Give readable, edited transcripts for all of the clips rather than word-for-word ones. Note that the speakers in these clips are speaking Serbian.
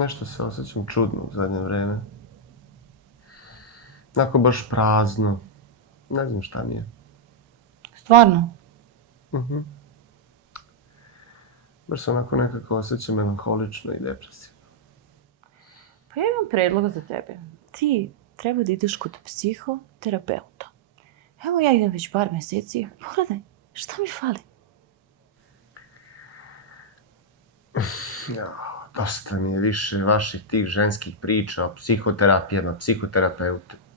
Nešto se osjećam čudno u zadnje vreme. Onako baš prazno. Ne znam šta mi je. Stvarno? Baš se onako nekako osjećam melanholično i depresivno. Pa ja imam predlog za tebe. Ti treba da ideš kod psihoterapeuta. Evo ja idem već par meseci. Pogledaj, šta mi fali? Dosta mi je više vaših tih ženskih priča o psihoterapijama,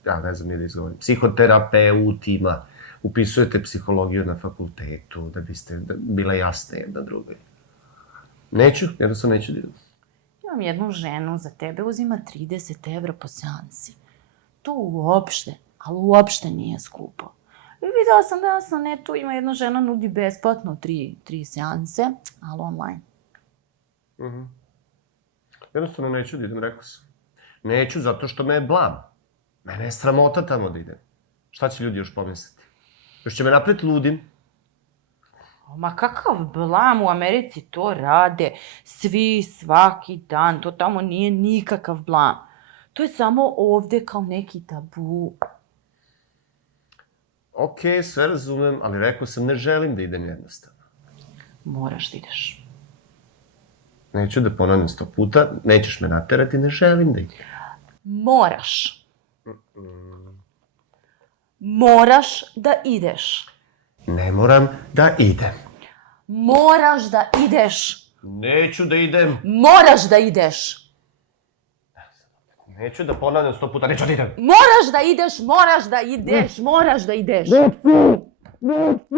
ja ne znam nije da izgovorim, psihoterapeutima. Upisujete psihologiju na fakultetu da biste bile jasne jedna drugoj. Neću, jednostavno neću da idem. Imam jednu ženu za tebe, uzima 30 evra po seansi. To uopšte nije skupo. I videla sam danas na netu, ima jedna žena nudi besplatno 3 seanse, ali online. Jednostavno neću da idem, rekao sam. Neću zato što me je blam. Mene je sramota tamo da idem. Šta će ljudi još pomisliti? Još će me napred ludim. Ma kakav blam, u Americi to rade. Svi, svaki dan, to tamo nije nikakav blam. To je samo ovde kao neki tabu. Okej, sve razumem, ali rekao sam ne želim da idem jednostavno. Moraš da ideš. Neću da ponavljam 100 puta, nećeš me naterati, ne želim da idem. Moraš. Moraš da ideš. Ne moram da idem. Moraš da ideš. Neću da idem. Moraš da ideš. Neću da ponavljam 100 puta, neću da idem. Moraš da ideš, moraš da ideš, moraš da ideš. Neću.